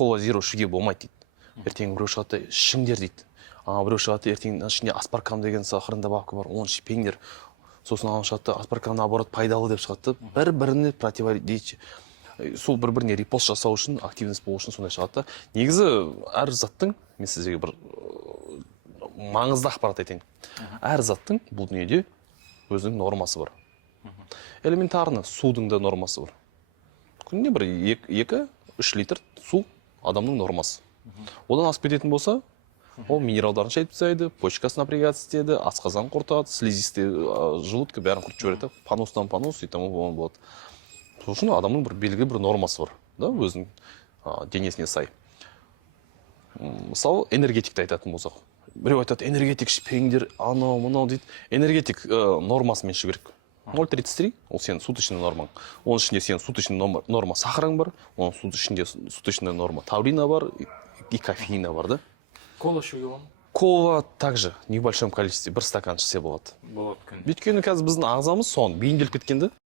кола зеро ішуге болмайды дейді. Ертең біреу шығады ішіңдер дейді. Біреу шығады ертең ішінде аспаркам деген сахарында бабка бар, оны ішпеңдер. Сосын ана шығады аспаркам наоборот пайдалы деп шығады. Бір-біріне противоречие. Сол бір-біріне репост жасау үшін, активность болу үшін сондай шығады. Негізі әр заттың, мен сізге бір маңызды ақпарат айтайын. Әр заттың бұл дүниеде өзінің нормасы бар. Элементарны судың да нормасы бар. Күніне бір 2-3 литр су адамның нормасы. Одан асып кететін болса, ол минералдарын шайып тастайды, почкасы напрягаться етеді, асқазан құртады, слизистый желудка бәрін құртып жібереді. Поностан понос и тому болады. Сол үшін адамның бір белгілі бір нормасы бар, да, өзінің денесіне сай. Мысалы, энергетикті айтатын болсақ. Біреу айтады, энергетик ішпеңдер, анау, мынау дейді. Энергетик нормасымен ішу керек. 0,33 ол сенің суточный нормаң. Оның ішінде сенің суточный норма сахарың бар, оның ішінде суточный норма таурина бар и кофеина бар, да? Кола ішуге болады? Кола также в небольшом количестве, бір стакан ішсе болады. Болады күн. Өйткені қазір біздің ағзамыз соны бейімделіп кеткен, да?